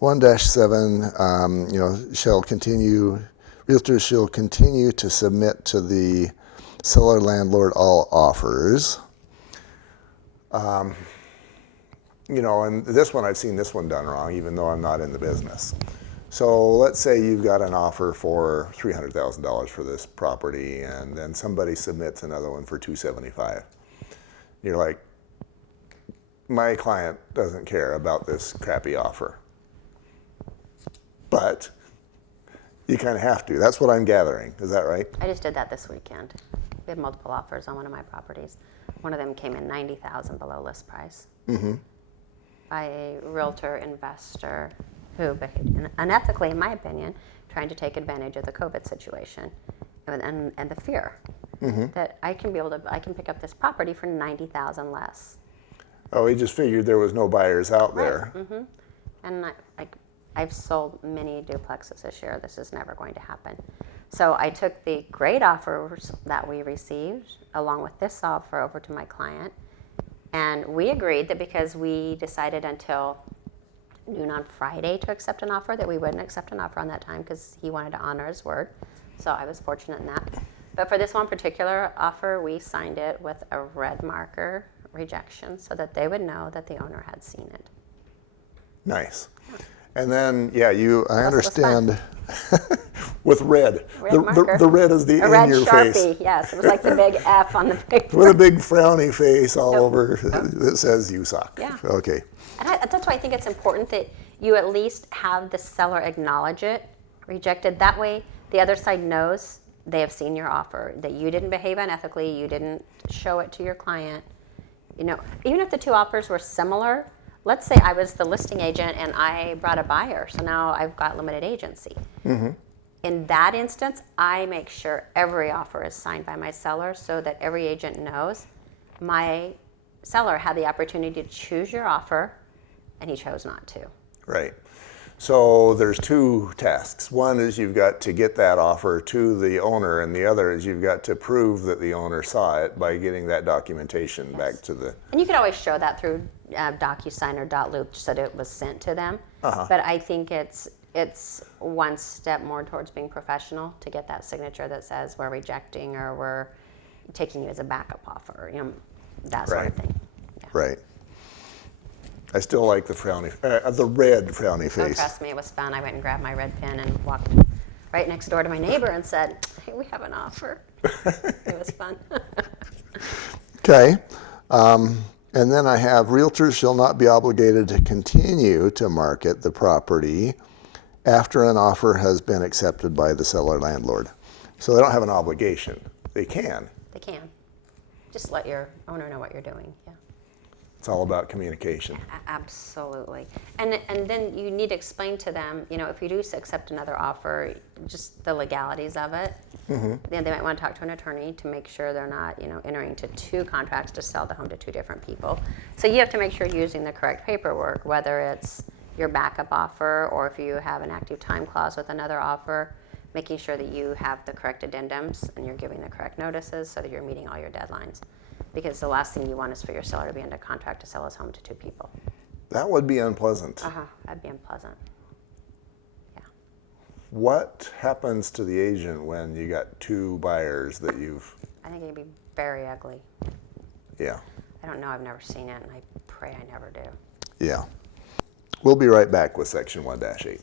1-7, realtors shall continue to submit to the seller landlord all offers. And this one, I've seen this one done wrong, even though I'm not in the business. So let's say you've got an offer for $300,000 for this property, and then somebody submits another one for $275,000. You're like, my client doesn't care about this crappy offer. But you kind of have to. That's what I'm gathering. Is that right? I just did that this weekend. We had multiple offers on one of my properties. One of them came in $90,000 below list price. Mm-hmm. By a realtor investor who behaved unethically, in my opinion, trying to take advantage of the COVID situation and the fear that I can pick up this property for $90,000 less. Oh, he just figured there was no buyers out there. Mm-hmm. And I've sold many duplexes this year. This is never going to happen. So I took the great offers that we received along with this offer over to my client. And we agreed that because we decided until noon on Friday to accept an offer, that we wouldn't accept an offer on that time because he wanted to honor his word. So I was fortunate in that. But for this one particular offer, we signed it with a red marker rejection so that they would know that the owner had seen it. Nice. And then, I understand. With red. The red is the in your Sharpie, face. Yes. It was like the big F on the paper. With a big frowny face all over that says you suck. Yeah. Okay. And that's why I think it's important that you at least have the seller acknowledge it, rejected. That way the other side knows they have seen your offer, that you didn't behave unethically, you didn't show it to your client. Even if the two offers were similar, let's say I was the listing agent and I brought a buyer, so now I've got limited agency. Mm-hmm. In that instance, I make sure every offer is signed by my seller so that every agent knows my seller had the opportunity to choose your offer and he chose not to. Right. So there's two tasks. One is you've got to get that offer to the owner, and the other is you've got to prove that the owner saw it by getting that documentation back to the... And you could always show that through DocuSign or .loop so that it was sent to them. Uh-huh. But I think it's one step more towards being professional to get that signature that says we're rejecting or we're taking you as a backup offer, that sort of thing. Yeah. Right. I still like the red frowny face. Oh, trust me, it was fun. I went and grabbed my red pen and walked right next door to my neighbor and said, "Hey, we have an offer." It was fun. Okay. And then I have realtors shall not be obligated to continue to market the property after an offer has been accepted by the seller landlord. So they don't have an obligation. They can. They can. Just let your owner know what you're doing. Yeah. It's all about communication. Absolutely. And then you need to explain to them, if you do accept another offer, just the legalities of it. Mm-hmm. Then they might want to talk to an attorney to make sure they're not, entering into two contracts to sell the home to two different people. So you have to make sure you're using the correct paperwork, whether it's your backup offer or if you have an active time clause with another offer, making sure that you have the correct addendums and you're giving the correct notices so that you're meeting all your deadlines. Because the last thing you want is for your seller to be under contract to sell his home to two people. That would be unpleasant. That'd be unpleasant. Yeah. What happens to the agent when you got two buyers that you've... I think it'd be very ugly. Yeah. I don't know, I've never seen it, and I pray I never do. Yeah. We'll be right back with Section 1-8.